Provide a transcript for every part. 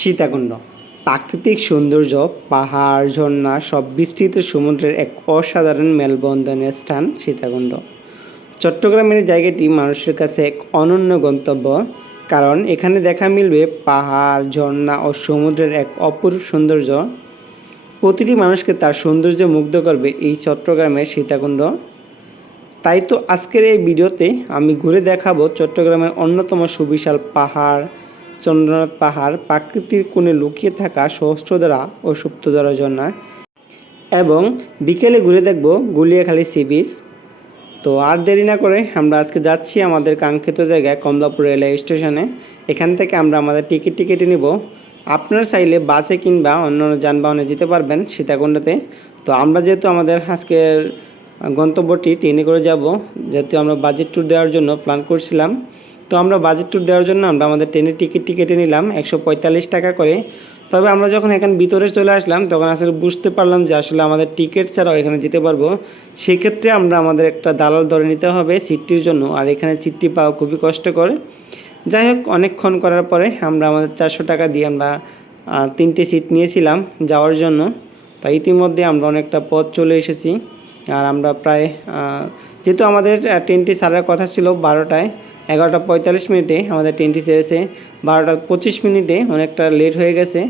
সীতাকুণ্ড প্রাকৃতিক সৌন্দর্য, পাহাড়, ঝর্ণা সব বিস্তৃত সমুদ্রের এক অসাধারণ মেলবন্ধনের স্থান সীতাকুণ্ড। চট্টগ্রামের জায়গাটি মানুষের কাছে এক অনন্য গন্তব্য, কারণ এখানে দেখা মিলবে পাহাড়, ঝর্ণা ও সমুদ্রের এক অপরূপ সৌন্দর্য। প্রতিটি মানুষকে তার সৌন্দর্যে মুগ্ধ করবে এই চট্টগ্রামের সীতাকুণ্ড। তাই তো আজকের এই ভিডিওতে আমি ঘুরে দেখাবো চট্টগ্রামের অন্যতম সুবিশাল পাহাড়, চন্দ্রনাথ পাহাড়, প্রাকৃতিক কোণে লুকিয়ে থাকা সহস্রধারা ও সুপ্তধারা ঝর্ণা, এবং বিকেলে ঘুরে দেখব গুলিয়াখালী সি বিচ। তো আর দেরি না করে আমরা আজকে যাচ্ছি আমাদের কাঙ্ক্ষিত জায়গায় কমলাপুর রেলওয়ে স্টেশনে। এখান থেকে আমরা আমাদের টিকিট কেটে নিব। আপনারা চাইলে বাসে কিংবা অন্য যানবাহনে যেতে পারবেন সীতাকুণ্ডতে। তো আমরা যেহেতু আমাদের আজকের গন্তব্যটি ট্রেনে করে যাব, যেহেতু আমরা বাজেট ট্যুর দেওয়ার জন্য প্ল্যান করছিলাম, তো আমরা বাজেট ট্যুর দেওয়ার জন্য আমরা আমাদের ট্রেনের টিকিটটি কেটে নিলাম 145 টাকা করে। তবে আমরা যখন এখানে ভিতরে চলে আসলাম তখন আসলে বুঝতে পারলাম যে আসলে আমাদের টিকিট ছাড়াও এখানে যেতে পারবো। সেক্ষেত্রে আমরা আমাদের একটা দালাল ধরে নিতে হবে সিটটির জন্য, আর এখানে সিটটি পাওয়া খুবই কষ্টকর। যাই হোক, অনেকক্ষণ করার পরে আমরা আমাদের 400 টাকা দিয়ে আমরা 3টে সিট নিয়েছিলাম যাওয়ার জন্য। তো ইতিমধ্যে আমরা অনেকটা পথ চলে এসেছি। আর আমরা প্রায় যেহেতু আমাদের ট্রেনটি ছাড়ার কথা ছিল 12টায়, 11টা 45 মিনিটে আমাদের ট্রেনটি ছেড়েছে। 12টা 25 মিনিটে, অনেকটা লেট হয়ে গেছে।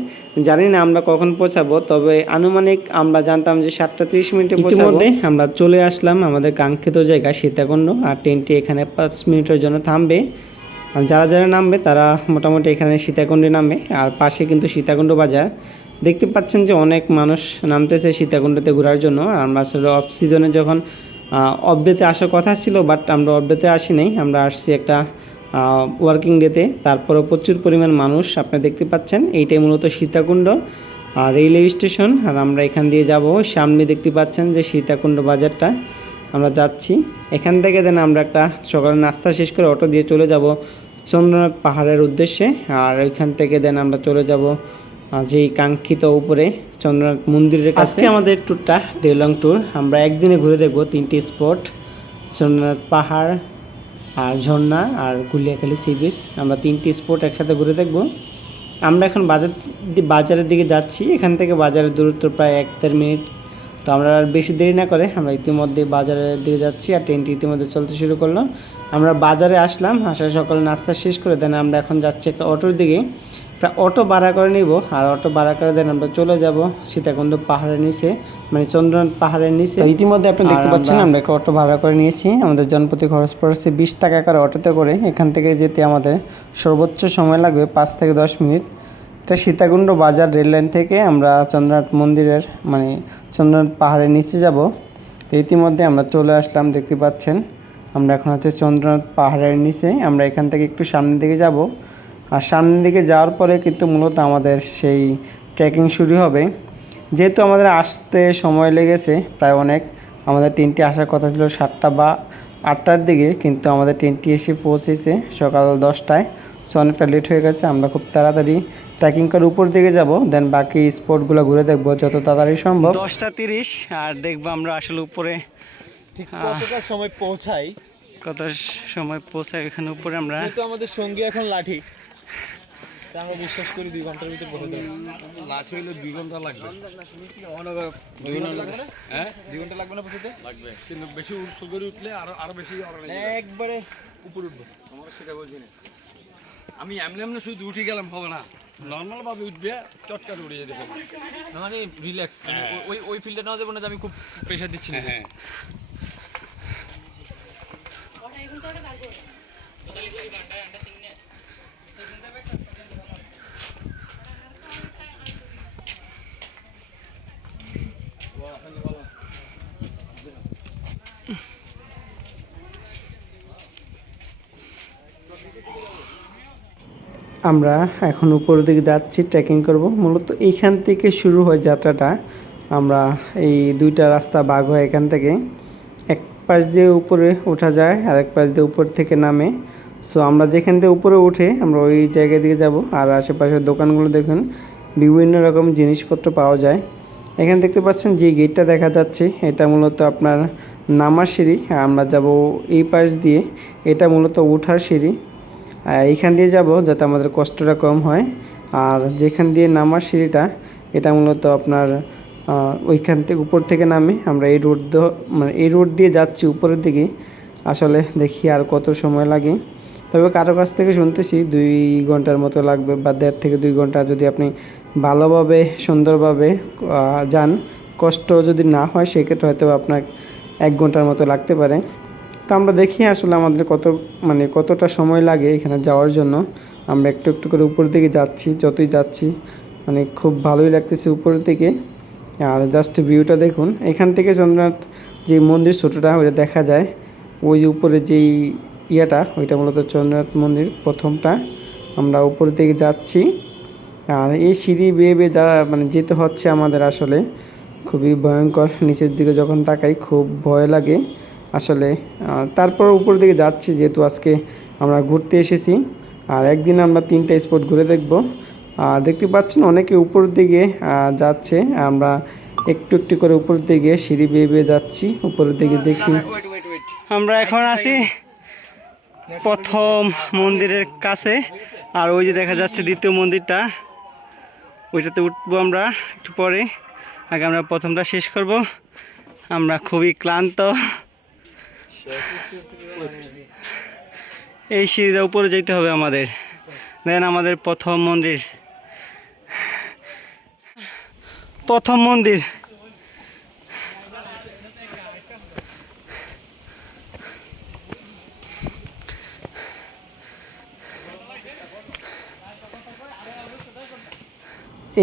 জানি না আমরা কখন পৌঁছাবো, তবে আনুমানিক আমরা জানতাম যে 7টা 30 মিনিটে পৌঁছাবো। ইতিমধ্যে আমরা চলে আসলাম আমাদের কাঙ্ক্ষিত জায়গা সীতাকুণ্ড, আর ট্রেনটি এখানে 5 মিনিটের জন্য থামবে। যারা যারা নামবে তারা মোটামুটি এখানে সীতাকুণ্ডে নামবে। আর পাশে কিন্তু সীতাকুণ্ড বাজার দেখতে পাচ্ছেন যে অনেক মানুষ নামতেছে সীতাকুণ্ডতে ঘোরার জন্য। আর আমরা আসলে অফ সিজনে যখন অফ ডেতে আসার কথা ছিল, বাট আমরা অফ ডেতে আসি নাই, আমরা আসছি একটা ওয়ার্কিং ডেতে। তারপরেও প্রচুর পরিমাণ মানুষ আপনি দেখতে পাচ্ছেন। এইটাই মূলত সীতাকুণ্ড রেলওয়ে স্টেশন। আর আমরা এখান দিয়ে যাব, সামনে দেখতে পাচ্ছেন যে সীতাকুণ্ড বাজারটা আমরা যাচ্ছি। এখান থেকে দেন আমরা একটা সকালে নাস্তা শেষ করে অটো দিয়ে চলে যাব চন্দ্রনাথ পাহাড়ের উদ্দেশ্যে। আর ওইখান থেকে দেন আমরা চলে যাব যেই কাঙ্ক্ষিত উপরে চন্দ্রনাথ মন্দিরের কাছে। আজকে আমাদের ট্যুরটা ডে লং ট্যুর। আমরা একদিনে ঘুরে দেখব 3টি স্পট, চন্দ্রনাথ পাহাড় আর ঝর্ণা আর গুলিয়াখালী সি বিচ। আমরা 3টি স্পট একসাথে ঘুরে দেখব। আমরা এখন বাজারের দিকে যাচ্ছি। এখান থেকে বাজারের দূরত্ব প্রায় 1-1.5 মিনিট। তো আমরা আর বেশি দেরি না করে আমরা ইতিমধ্যে বাজারের দিকে যাচ্ছি, আর ট্রেনটি ইতিমধ্যে চলতে শুরু করলো। আমরা বাজারে আসলাম, আসার সকালে নাস্তা শেষ করে দেন আমরা এখন যাচ্ছি একটা অটোর দিকে। একটা অটো ভাড়া করে নিব, আর অটো ভাড়া করে দেন আমরা চলে যাব সীতাকুণ্ড পাহাড়ের নিচে, মানে চন্দ্রনাথ পাহাড়ের নিচে। তো ইতিমধ্যে আপনি দেখতে পাচ্ছেন আমরা একটা অটো ভাড়া করে নিয়েছি। আমাদের জনপ্রতি খরচ পড়েছে 20 টাকা করে অটোতে করে। এখান থেকে যেতে আমাদের সর্বোচ্চ সময় লাগবে 5 থেকে 10 মিনিট। এটা সীতাকুণ্ড বাজার রেল লাইন থেকে আমরা চন্দ্রনাথ মন্দিরের মানে চন্দ্রনাথ পাহাড়ের নিচে যাব। তো ইতিমধ্যে আমরা চলে আসলাম, দেখতে পাচ্ছেন আমরা এখন হচ্ছে চন্দ্রনাথ পাহাড়ের নিচে। আমরা এখান থেকে একটু সামনের দিকে যাব, আর সামনের দিকে যাওয়ার পরে কিন্তু মূলত আমাদের সেই ট্রেকিং শুরু হবে। যেহেতু আমাদের আসতে সময় লেগেছে প্রায় অনেক, আমাদের ট্রেনটি আসার কথা ছিল 7টা বা 8টার দিকে, কিন্তু আমাদের ট্রেনটি এসে পৌঁছেছে সকাল 10টায়। সো অনেকটা লেট হয়ে গেছে। আমরা খুব তাড়াতাড়ি ট্রেকিং করে উপর দিকে যাব, দেন বাকি স্পটগুলো ঘুরে দেখবো যত তাড়াতাড়ি সম্ভব। 10টা 30 আর দেখবো আমরা আসলে উপরে ঠিক কতটা সময় পৌঁছাই, কত সময় পৌঁছাই এখানে উপরে। আমরা যেহেতু আমাদের সঙ্গী এখন লাঠি, আমরা বিশ্বাস করি 2 ঘন্টার ভিতরে পৌঁছে দেব। লাঠি হইলে 2 ঘন্টা লাগবে। 2 ঘন্টা লাগবে না? হ্যাঁ 2 ঘন্টা লাগবে না পৌঁছতে? লাগবে, কিন্তু বেশি উঠতে করে উঠলে আরো বেশি একবারে উপরে উঠবো। আমরা সেটা বলছি না। আমি এমনি শুধু উঠে গেলাম হবে না, নর্মাল ভাবে উঠবে, চটকারে উঠে যেতে পারবে। মানে রিল্যাক্স, ওই ফিল্ডে নেওয়া যাবে না যে আমি খুব প্রেশার দিচ্ছি না। হ্যাঁ আমরা এখন উপরের দিকে যাচ্ছি, ট্রেকিং করব। মূলত এইখান থেকে শুরু হয় যাত্রাটা। আমরা এই 2টা রাস্তা ভাগ হয় এখান থেকে, এক পাশ দিয়ে উপরে ওঠা যায় আর এক পাশ দিয়ে উপর থেকে নামে। সো আমরা যেখান থেকে উপরে উঠে আমরা ওই জায়গায় দিকে যাব। আর আশেপাশের দোকানগুলো দেখুন, বিভিন্ন রকম জিনিসপত্র পাওয়া যায়। এখানে দেখতে পাচ্ছেন যে গেটটা দেখা যাচ্ছে, এটা মূলত আপনার নামার সিঁড়ি। আমরা যাব এই পাশ দিয়ে, এটা মূলত ওঠার সিঁড়ি। এইখান দিয়ে যাব যাতে আমাদের কষ্টটা কম হয়। আর যেখান দিয়ে নামার সিঁড়িটা এটা মূলত আপনার ওইখান থেকে উপর থেকে নামে আমরা এই রোড মানে এই রোড দিয়ে যাচ্ছি উপরের দিকে। আসলে দেখি আর কত সময় লাগে, তবে কারো কাছ থেকে শুনতেছি 2 ঘন্টার মতো লাগবে বা 1.5 থেকে 2 ঘন্টা, যদি আপনি ভালোভাবে সুন্দরভাবে যান, কষ্ট যদি না হয় সেক্ষেত্রে হয়তো আপনার 1 ঘন্টার মতো লাগতে পারে। তো আমরা দেখি আসলে আমাদের কতটা সময় লাগে এখানে যাওয়ার জন্য। আমরা একটু একটু করে উপর দিকে যাচ্ছি, যতই যাচ্ছি খুব ভালোই লাগতেছে উপরের দিকে। আর জাস্ট ভিউটা দেখুন, এখান থেকে চন্দ্রনাথ যে মন্দির ছোটোটা ওইটা দেখা যায়, ওই যে উপরে যেই ইয়েটা ওইটা মূলত চন্দ্রনাথ মন্দির প্রথমটা। আমরা উপরের দিকে যাচ্ছি আর এই সিঁড়ি বেয়ে বেয়ে যেতে হচ্ছে আমাদের, আসলে খুবই ভয়ঙ্কর। নিচের দিকে যখন তাকাই খুব ভয় লাগে আসলে। তারপর উপরের দিকে যাচ্ছি, যেহেতু আজকে আমরা ঘুরতে এসেছি আর একদিন আমরা 3টা স্পট ঘুরে দেখব। আর দেখতে পাচ্ছেন অনেকে উপরের দিকে যাচ্ছে, আমরা একটু একটু করে উপরের দিকে সিঁড়ি বেয়ে বেয়ে যাচ্ছি উপরের দিকে। দেখি আমরা এখন আছি প্রথম মন্দিরের কাছে, আর ওই যে দেখা যাচ্ছে দ্বিতীয় মন্দিরটা, ওইটাতে উঠবো আমরা একটু পরে। আগে আমরা প্রথমটা শেষ করব। আমরা খুবই ক্লান্ত, এই সিঁড়িটা উপরে যেতে হবে আমাদের। দেন আমাদের প্রথম মন্দির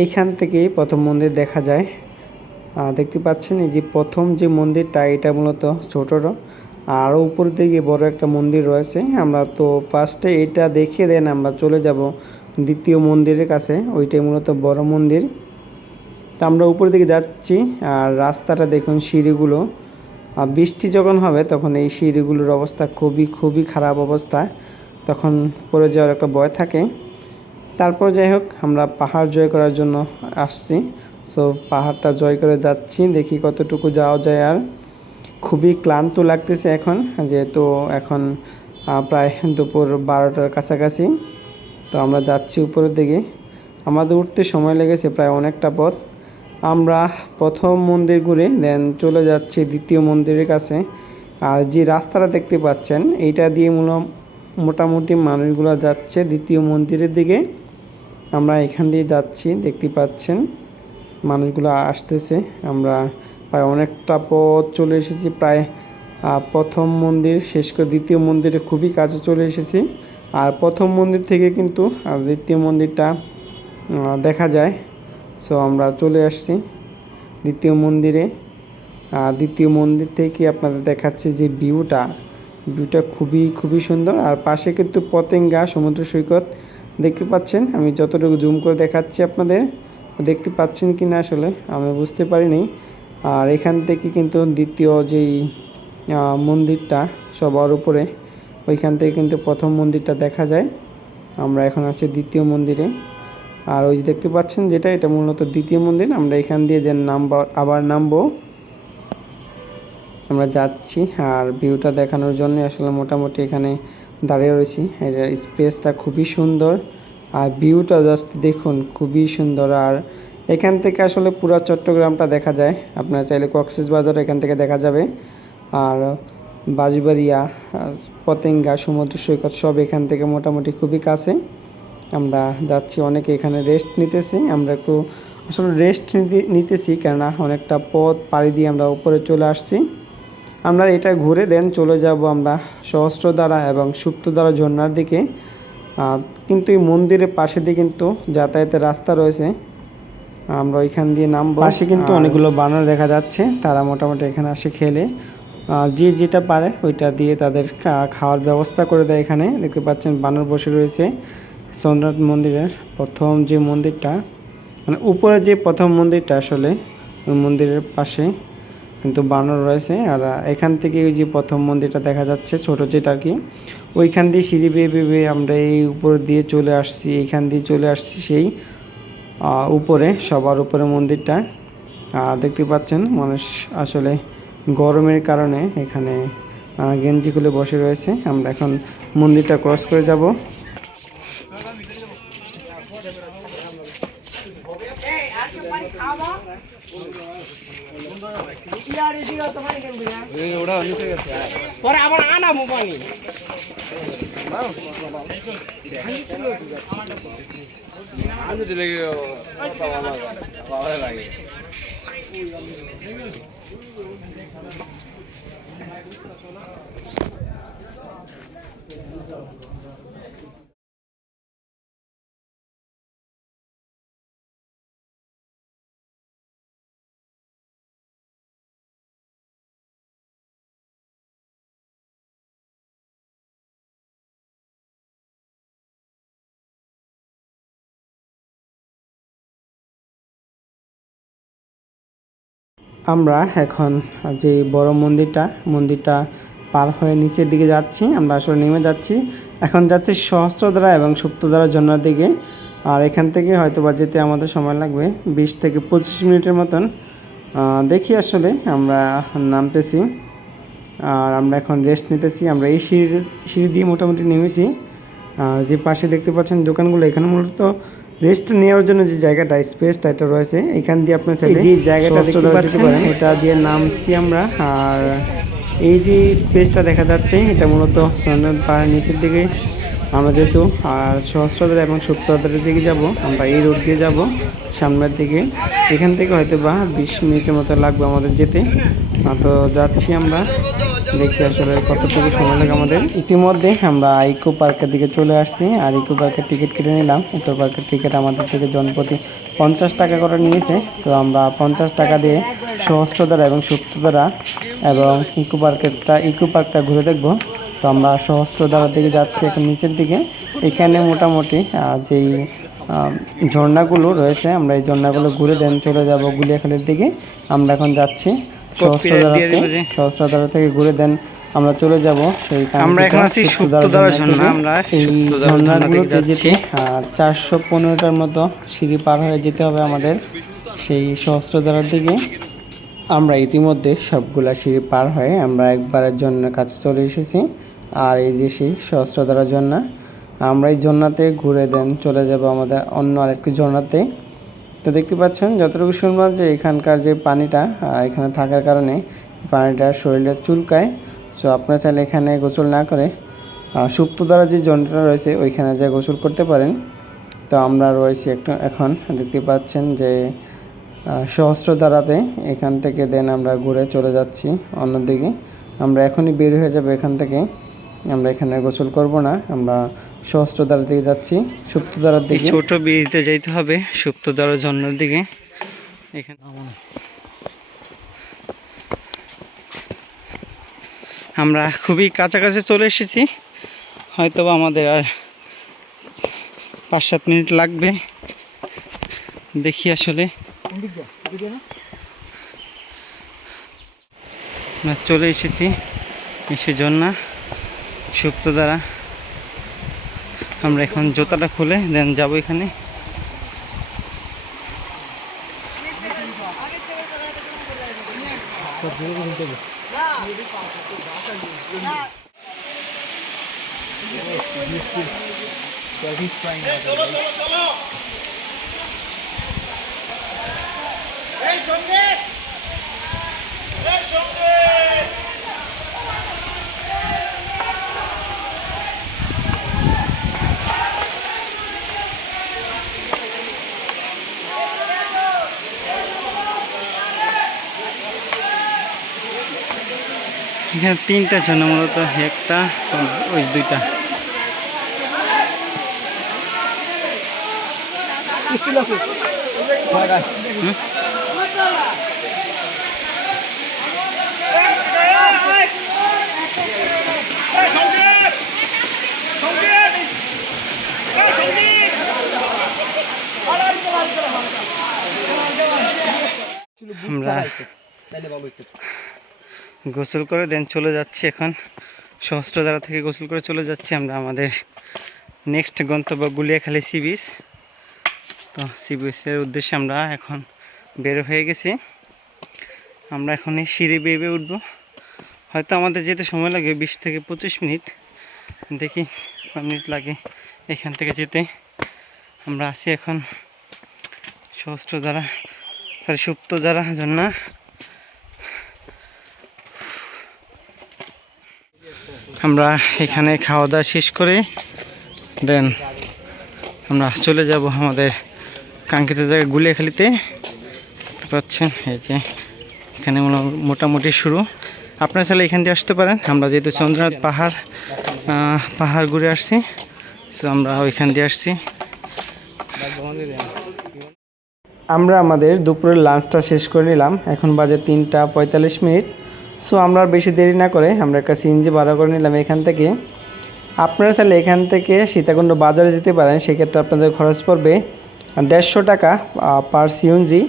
এইখান থেকেই প্রথম মন্দির দেখা যায়। দেখতে পাচ্ছেন এই যে প্রথম যে মন্দিরটা এটা মূলত ছোটোটা, আরও উপর দিকে বড় একটা মন্দির রয়েছে। আমরা তো ফার্স্টে এটা দেখে দেন আমরা চলে যাব দ্বিতীয় মন্দিরের কাছে, ওইটাই মূলত বড় মন্দির। তা আমরা উপর দিকে যাচ্ছি আর রাস্তাটা দেখুন, সিঁড়িগুলো বৃষ্টি যখন হবে তখন এই সিঁড়িগুলোর অবস্থা খুবই খুবই খারাপ অবস্থা, তখন পড়ে যাওয়ার একটা ভয় থাকে। তারপর যাই হোক, আমরা পাহাড় জয় করার জন্য আসছি, সো পাহাড়টা জয় করে যাচ্ছি, দেখি কতটুকু যাওয়া যায়। আর খুবই ক্লান্ত লাগতেছে এখন, যেহেতু এখন প্রায় দুপুর 12টার কাছাকাছি। তো আমরা যাচ্ছি উপরের দিকে, আমাদের উঠতে সময় লেগেছে প্রায় অনেকটা পথ। আমরা প্রথম মন্দির ঘুরে দেন চলে যাচ্ছি দ্বিতীয় মন্দিরের কাছে। আর যে রাস্তাটা দেখতে পাচ্ছেন এইটা দিয়ে মোটামুটি মানুষগুলো যাচ্ছে দ্বিতীয় মন্দিরের দিকে। আমরা এখান দিয়ে যাচ্ছি, দেখতে পাচ্ছেন মানুষগুলো আসতেছে। আমরা প্রায় অনেকটা পথ চলে এসেছি, প্রায় প্রথম মন্দির শেষ করে দ্বিতীয় মন্দিরে খুবই কাছে চলে এসেছি। আর প্রথম মন্দির থেকে কিন্তু দ্বিতীয় মন্দিরটা দেখা যায়। সো আমরা চলে আসছি দ্বিতীয় মন্দিরে। দ্বিতীয় মন্দির থেকে আপনাদের দেখাচ্ছে যে ভিউটা খুবই খুবই সুন্দর। আর পাশে কিন্তু পতেঙ্গা সমুদ্র সৈকত দেখতে পাচ্ছেন, আমি যতটুকু জুম করে দেখাচ্ছি আপনাদের, দেখতে পাচ্ছেন কি না আসলে আমি বুঝতে পারিনি। আর এখান থেকে কিন্তু দ্বিতীয় যেই মন্দিরটা সবার উপরে, ওইখান থেকে কিন্তু প্রথম মন্দিরটা দেখা যায়। আমরা এখন আছি দ্বিতীয় মন্দিরে। আর ওই যে দেখতে পাচ্ছেন যেটা, এটা মূলত দ্বিতীয় মন্দির। আমরা এখান দিয়ে যে আবার নামবো, আমরা যাচ্ছি। আর ভিউটা দেখানোর জন্য আসলে মোটামুটি এখানে দাঁড়িয়ে রয়েছি। এটা স্পেসটা খুবই সুন্দর আর ভিউটা জাস্ট দেখুন খুবই সুন্দর। আর এখান থেকে আসলে পুরো চট্টগ্রামটা দেখা যায়, আপনারা চাইলে কক্সবাজার এখান থেকে দেখা যাবে। আর বাঁশবাড়িয়া, পতেঙ্গা সমুদ্র সৈকত সব এখান থেকে মোটামুটি খুবই কাছে। আমরা যাচ্ছি, অনেকে এখানে রেস্ট নিতেছি, আমরা একটু আসলে রেস্ট নিতেছি কেননা অনেকটা পথ পাড়ি দিয়ে আমরা উপরে চলে আসছি। আমরা এটা ঘুরে দেন চলে যাব আমরা সহস্রধারা এবং সুপ্তধারা ঝর্ণার দিকে। কিন্তু এই মন্দিরের পাশে দিয়ে কিন্তু যাতায়াতের রাস্তা রয়েছে, আমরা ওইখান দিয়ে নামবো। পাশে কিন্তু অনেকগুলো বানর দেখা যাচ্ছে, তারা মোটামুটি এখানে আসে খেলে, যে যেটা পারে ওইটা দিয়ে তাদের খাওয়ার ব্যবস্থা করে দেয়। এখানে দেখতে পাচ্ছেন বানর বসে রয়েছে। চন্দ্রনাথ মন্দিরের প্রথম যে মন্দিরটা, উপরে যে প্রথম মন্দিরটা, আসলে ওই মন্দিরের পাশে কিন্তু বানর রয়েছে। আর এখান থেকে ওই যে প্রথম মন্দিরটা দেখা যাচ্ছে ছোটো যেটা আর কি, ওইখান দিয়ে সিঁড়ি বেয়ে বেয়ে আমরা এই উপর দিয়ে চলে আসছি, এইখান দিয়ে চলে আসছি সেই উপরে, সবার উপরে মন্দিরটা। আর দেখতে পাচ্ছেন মানুষ আসলে গরমের কারণে এখানে গেঞ্জি খুলে বসে রয়েছে। আমরা এখন মন্দিরটা ক্রস করে যাব। ওটা নিতে গেছে পরে আবার আনামো পানি। আমি দিলে ভালো লাগে। আমরা এখন যে বড় মন্দিরটা পার হয়ে নিচের দিকে যাচ্ছি। আমরা আসলে নেমে যাচ্ছি, এখন যাচ্ছি সহস্রধারা এবং সুপ্তধারা ঝর্ণার দিকে। আর এখান থেকে হয়তো বা যেতে আমাদের সময় লাগবে 20 থেকে 25 মিনিটের মতন। দেখি আসলে আমরা নামতেছি আর আমরা এখন রেস্ট নিতেছি। আমরা এই সিঁড়ি দিয়ে মোটামুটি নেমেছি। আর যে পাশে দেখতে পাচ্ছেন দোকানগুলো, এখানে মূলত রেস্ট নেওয়ার জন্য যে জায়গাটা স্পেসটা এটা রয়েছে, এখান দিয়ে আপনার চাইলে যে জায়গাটা দেখতে পাচ্ছেন এটা দিয়ে নামছি আমরা। আর এই যে স্পেসটা দেখা যাচ্ছে এটা মূলত সন্ন্যাল পাহাড়ের নিচের দিকে আমরা যেহেতু আর সহস্রধারা এবং সুপ্তধারার দিকে যাব, আমরা এই রোড দিয়ে যাব সামনের দিকে। এখান থেকে হয়তো বা 20 মিনিটের মতো লাগবে আমাদের যেতে। তো যাচ্ছি আমরা, দেখি আসলে কতটুকু সময় লাগে আমাদের। ইতিমধ্যে আমরা ইকো পার্কের দিকে চলে আসছি আর ইকো পার্কের টিকিট কেটে নিলাম। ইকো পার্কের টিকিট আমাদের থেকে জনপ্রতি 50 টাকা করে নিয়েছে। তো আমরা 50 টাকা দিয়ে সহস্রধারা এবং সুপ্তধারা এবং ইকো পার্কটা ঘুরে দেখব। তো আমরা সহস্রধারার দিকে যাচ্ছি এখন নিচের দিকে। এখানে মোটামুটি যেই ঝর্ণাগুলো রয়েছে আমরা এই ঝর্ণাগুলো ঘুরে দেন চলে যাব গুলিয়াখালীর দিকে। আমরা এখন যাচ্ছি সহস্রধারা থেকে ঘুরে দেন আমরা চলে যাব সেই। আমরা এখন আছি সুপ্তধারা ঝর্ণা। আমরা এই ঝর্ণাগুলোতে যেতে 415টার মতো সিঁড়ি পার হয়ে যেতে হবে আমাদের সেই সহস্রধারার দিকে। আমরা ইতিমধ্যে সবগুলা সিঁড়ি পার হয়ে আমরা একবারের জন্য কাছে চলে এসেছি। আর এই যে সেই সহস্রধারা ঝর্ণা, আমরা এই ঝর্ণাতে ঘুরে দেন চলে যাব আমাদের অন্য আরেকটি ঝর্ণাতে। তো দেখতে পাচ্ছেন যতটুকু শুনলাম যে এখানকার যে পানিটা এখানে থাকার কারণে পানিটা শরীরে চুলকায়। সো আপনারা চাইলে এখানে গোসল না করে সুপ্তধারা যে ঝর্ণাটা রয়েছে ওইখানে যা গোসল করতে পারেন। তো আমরা রয়েছি এখন দেখতে পাচ্ছেন যে সহস্রধারাতে, এখান থেকে দেন আমরা ঘুরে চলে যাচ্ছি অন্যদিকে। আমরা এখনই বের হয়ে যাব এখান থেকে, আমরা এখানে গোসল করব না, আমরা সহস্রধারার দিকে যাচ্ছি সুপ্তধারার দিকে। ছোট ব্রিজতে যাইতে হবে সুপ্তধারা ঝর্ণার দিকে। এখানে আমরা খুবই কাছাকাছি চলে এসেছি, হয়তো আমাদের আর 5-7 মিনিট লাগবে। দেখি আসলে আমরা চলে এসেছি এসে ঝর্ণা সুপ্তধারা। আমরা এখন জুতাটা খুলে দেন যাবো এখানে। এখানে 3টা ঝর্ণা, মূলত একটা ওই 2টা। আমরা গোসল করে দেন চলে যাচ্ছি এখন সহস্রধারা থেকে গোসল করে চলে যাচ্ছি আমরা আমাদের নেক্সট গন্তব্য গুলিয়াখালী সি বিচ। তো সি বিচের উদ্দেশ্যে আমরা এখন বের হয়ে গেছি। আমরা এখন এই সিঁড়ি বেয়ে উঠবো, হয়তো আমাদের যেতে সময় লাগে 20 থেকে 25 মিনিট। দেখি কত মিনিট লাগে এখান থেকে যেতে। আমরা আছি এখন সহস্র যারা সুপ্ত যারা ঝর্ণা। আমরা এখানে খাওয়া দাওয়া শেষ করে দেন আমরা চলে যাব আমাদের কাঙ্ক্ষিত জায়গায় গুলিয়াখালীতে। দেখতে পাচ্ছেন এই যে এখানে মোটামুটি শুরু। আপনারা চাইলে এখান দিয়ে আসতে পারেন। আমরা যেহেতু চন্দ্রনাথ পাহাড় ঘুরে আসছি, সো আমরা ওইখান দিয়ে আসছি। আমরা আমাদের দুপুরের লাঞ্চটা শেষ করে নিলাম। এখন বাজে 3:45। সো আমরা আর বেশি দেরি না করে আমরা একটা সিএনজি ভাড়া করে নিলাম এখান থেকে। আপনারা চাইলে এখান থেকে সীতাকুণ্ড বাজারে যেতে পারেন, সেক্ষেত্রে আপনাদের খরচ পড়বে 150 টাকা পার সিএনজি।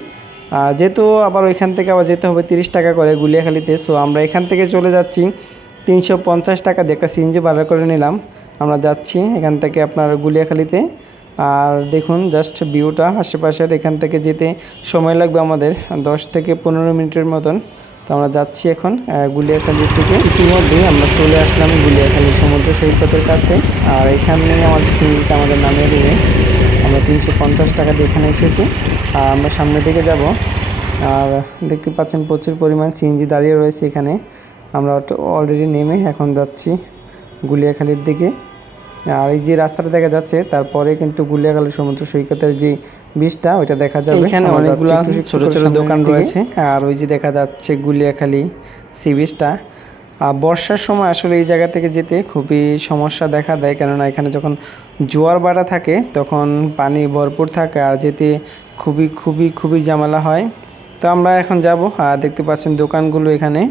যেহেতু আবার ওইখান থেকে আবার যেতে হবে 30 টাকা করে গুলিয়াখালীতে। সো আমরা এখান থেকে চলে যাচ্ছি 350 টাকা দিয়ে একটা সিএনজি ভাড়া করে নিলাম। আমরা যাচ্ছি এখান থেকে আপনার গুলিয়াখালীতে। আর দেখুন জাস্ট ভিউটা আশেপাশের। এখান থেকে যেতে সময় লাগবে আমাদের 10 থেকে 15 মিনিটের মতন। তো আমরা যাচ্ছি এখন গুলিয়াখালীর থেকে। ইতিমধ্যেই আমরা চলে আসলাম গুলিয়াখালী সমুদ্র সৈকতের কাছে। আর এখানে আমাদের সিএনজিটা আমাদের নামিয়ে দেবে। আমরা 350 টাকা দিয়ে এখানে এসেছি। আর আমরা সামনের দিকে যাব। আর দেখতে পাচ্ছেন প্রচুর পরিমাণ সিএনজি দাঁড়িয়ে রয়েছে এখানে। আমরা অলরেডি নেমে এখন যাচ্ছি গুলিয়াখালীর দিকে। আর এই যে রাস্তাটা দেখা যাচ্ছে তারপরে কিন্তু গুলিয়াখালী সমুদ্র সৈকতের যে বীজটা ওইটা দেখা যাবে। এখানে অনেকগুলো ছোট ছোট দোকান রয়েছে। আর ওই যে দেখা যাচ্ছে গুলিয়াখালী সি বিচটা। বর্ষার সময় আসলে এই জায়গা থেকে যেতে খুবই সমস্যা দেখা দেয়, কেননা এখানে যখন জোয়ার বাড়া থাকে তখন পানি ভরপুর থাকে আর যেতে খুবই খুবই খুবই ঝামেলা হয়। তো আমরা এখন যাব। আর দেখতে পাচ্ছেন দোকানগুলো এখানে।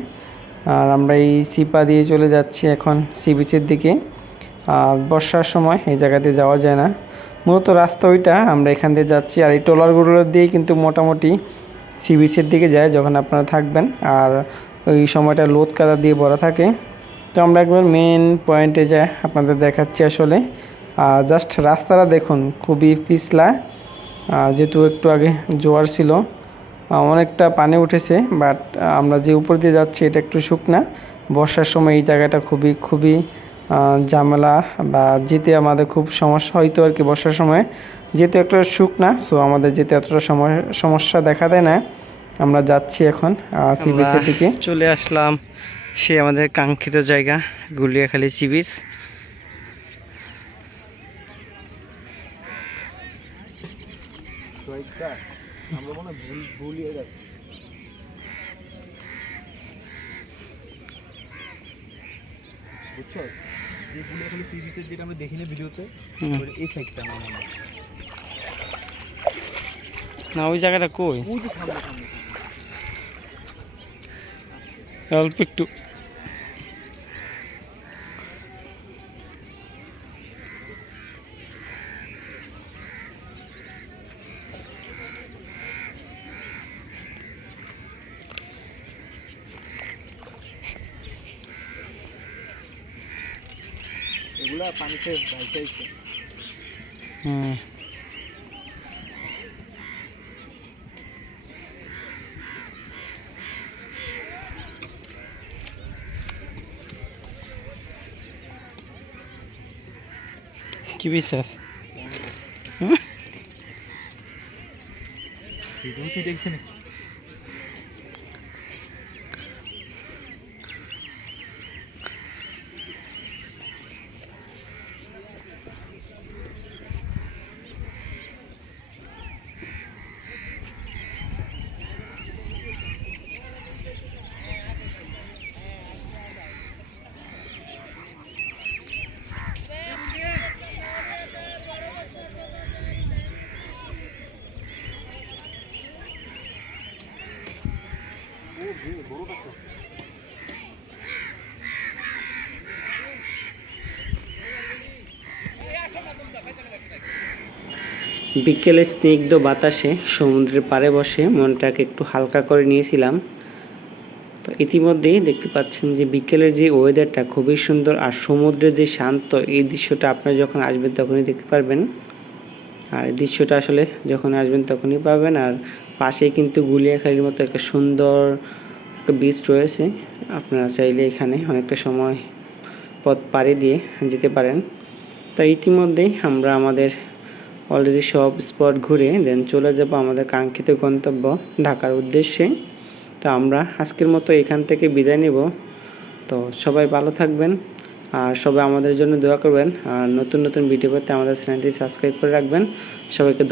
আর আমরা এই সিপা দিয়ে চলে যাচ্ছি এখন সি বিচের দিকে। বর্ষার সময় এই জায়গাতে যাওয়া যায় না, মূলত রাস্তা ওইটা। আমরা এখান দিয়ে যাচ্ছি। আর এই ট্রলারগুলো দিয়েই কিন্তু মোটামুটি সি বিচের দিকে যায় যখন আপনারা থাকবেন। আর ওই সময়টা লোদ কাদা দিয়ে ভরা থাকে। তো আমরা একবার মেন পয়েন্টে যাই আপনাদের দেখাচ্ছি আসলে। আর জাস্ট রাস্তাটা দেখুন খুবই পিছলা। আর যেহেতু একটু আগে জোয়ার ছিল, অনেকটা পানি উঠেছে, বাট আমরা যে উপর দিয়ে যাচ্ছি এটা একটু শুকনা। বর্ষার সময় এই জায়গাটা খুবই খুবই ঝামেলা বা যেতে আমাদের খুব সমস্যা হইতো আর কি বর্ষার সময়, যেহেতু একটা শুকনা। সো আমাদের যেতে এতটা সমস্যা দেখা দেয় না। আমরা যাচ্ছি এখন সি বিচের দিকে। চলে আসলাম সে আমাদের কাঙ্ক্ষিত জায়গা গুলিয়াখালী সি বিচ। আমরা মনে ভুলিয়ে যাচ্ছি। বুঝছো যে গুলিয়াখালী সি বিচের যেটা আমরা দেখিনি ভিডিওতে, এই সাইডটা না ওই জায়গাটা কই? ওই যে সামনে সামনে অল্প একটু। এগুলা পানিতে ভাইসাইছে। কি বিশ্বাস? ভিডিও কি দেখছেন? বিকেলে স্নিগ্ধ বাতাসে সমুদ্রের পাড়ে বসে মনটাকে একটু হালকা করে নিয়েছিলাম। তো ইতিমধ্যেই দেখতে পাচ্ছেন যে বিকেলের যে ওয়েদারটা খুবই সুন্দর, আর সমুদ্রের যে শান্ত এই দৃশ্যটা আপনারা যখন আসবেন তখনই দেখতে পারবেন। আর এই দৃশ্যটা আসলে যখন আসবেন তখনই পাবেন। আর পাশেই কিন্তু গুলিয়াখালীর মতো একটা সুন্দর একটা বিচ রয়েছে। আপনারা চাইলে এখানে অনেকটা সময় পথ পাড়ি দিয়ে যেতে পারেন। তো ইতিমধ্যেই আমরা আমাদের অলরেডি সব স্পট ঘুরে দেন চলে যাব আমাদের কাঙ্ক্ষিত গন্তব্য ঢাকার উদ্দেশ্যে। তো আমরা আজকের মতো এখান থেকে বিদায় নেব। তো সবাই ভালো থাকবেন আর সবাই আমাদের জন্য দোয়া করবেন, আর নতুন নতুন ভিডিও পেতে আমাদের চ্যানেলটি সাবস্ক্রাইব করে রাখবেন। সবাইকে